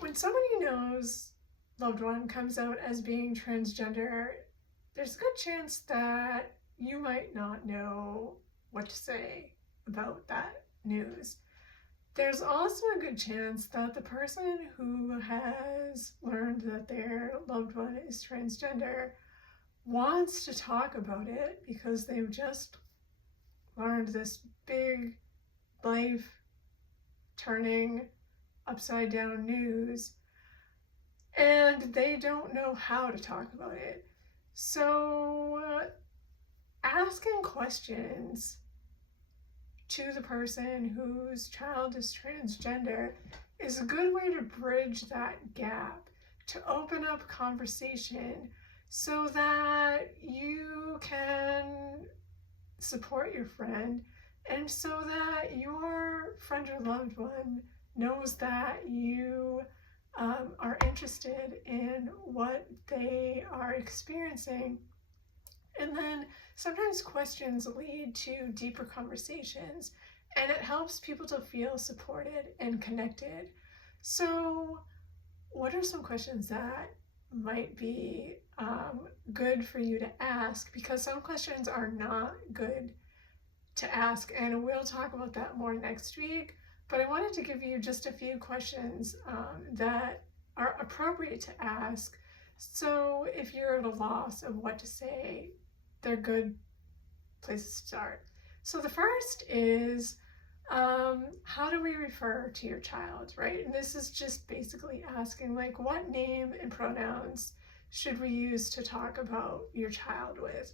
When somebody you know's loved one comes out as being transgender, there's a good chance that you might not know what to say about that news. There's also a good chance that the person who has learned that their loved one is transgender wants to talk about it because they've just learned this big life turning upside down news and they don't know how to talk about it. So, asking questions to the person whose child is transgender is a good way to bridge that gap, to open up conversation so that you can support your friend and so that your friend or loved one knows that you are interested in what they are experiencing. And then sometimes questions lead to deeper conversations, and it helps people to feel supported and connected. So, what are some questions that might be good for you to ask? Because some questions are not good to ask, and we'll talk about that more next week. But I wanted to give you just a few questions that are appropriate to ask. So if you're at a loss of what to say, they're good places to start. So the first is, how do we refer to your child, right? And this is just basically asking, like, what name and pronouns should we use to talk about your child with?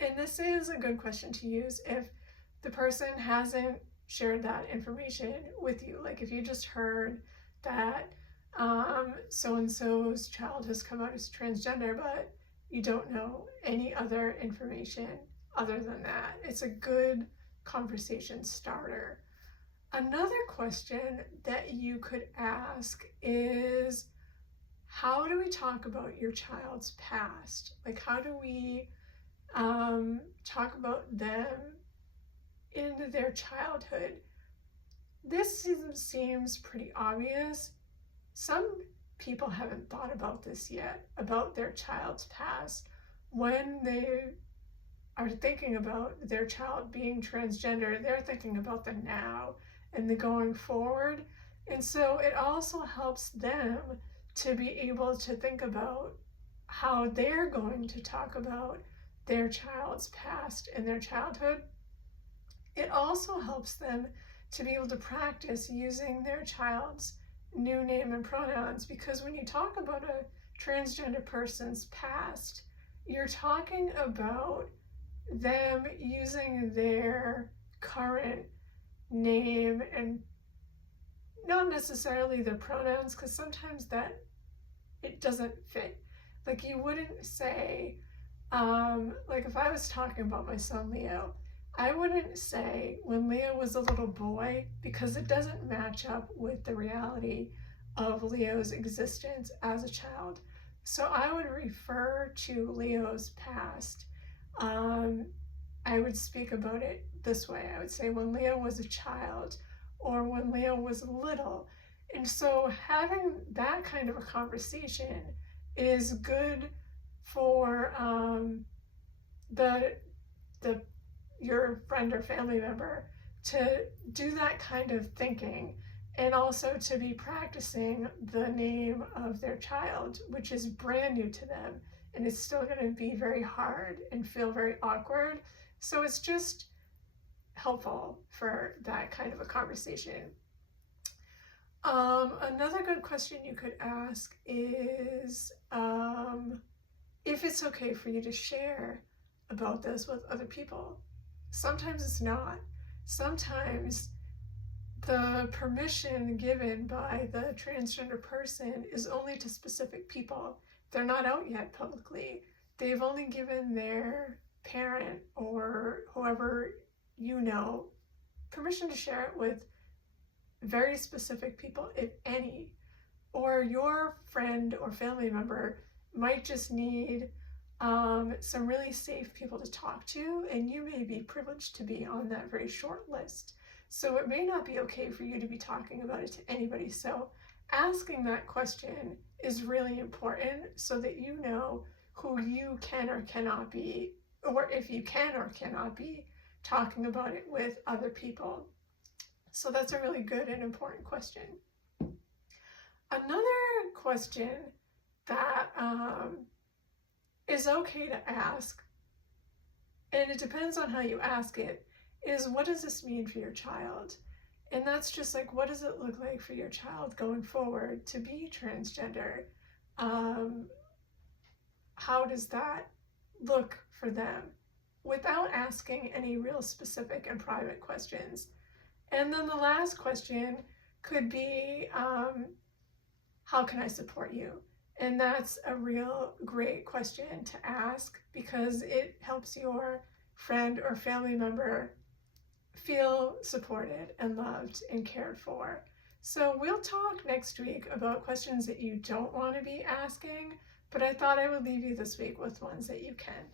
And this is a good question to use if the person hasn't shared that information with you. Like if you just heard that so-and-so's child has come out as transgender, but you don't know any other information other than that. It's a good conversation starter. Another question that you could ask is, how do we talk about your child's past? Like, how do we talk about them in their childhood? This seems pretty obvious. Some people haven't thought about this yet, about their child's past. When they are thinking about their child being transgender, they're thinking about the now and the going forward. And so it also helps them to be able to think about how they're going to talk about their child's past and their childhood. It also helps them to be able to practice using their child's new name and pronouns, because when you talk about a transgender person's past, you're talking about them using their current name and not necessarily their pronouns, because sometimes that it doesn't fit. Like you wouldn't say, like if I was talking about my son Leo, I wouldn't say when Leo was a little boy, because it doesn't match up with the reality of Leo's existence as a child. So I would refer to Leo's past. I would speak about it this way. I would say when Leo was a child or when Leo was little. And so having that kind of a conversation is good for your friend or family member to do that kind of thinking, and also to be practicing the name of their child, which is brand new to them and it's still going to be very hard and feel very awkward. So it's just helpful for that kind of a conversation. Another good question you could ask is if it's okay for you to share about this with other people. Sometimes it's not. Sometimes the permission given by the transgender person is only to specific people. They're not out yet publicly. They've only given their parent or whoever you know permission to share it with very specific people, if any. Or your friend or family member might just need some really safe people to talk to, and you may be privileged to be on that very short list. So it may not be okay for you to be talking about it to anybody. So asking that question is really important so that you know who you can or cannot be, or if you can or cannot be talking about it with other people. So that's a really good and important question. Another question that is okay to ask, and it depends on how you ask it, is what does this mean for your child? And that's just like, what does it look like for your child going forward to be transgender? How does that look for them? Without asking any real specific and private questions. And then the last question could be, how can I support you? And that's a real great question to ask because it helps your friend or family member feel supported and loved and cared for. So we'll talk next week about questions that you don't want to be asking, but I thought I would leave you this week with ones that you can.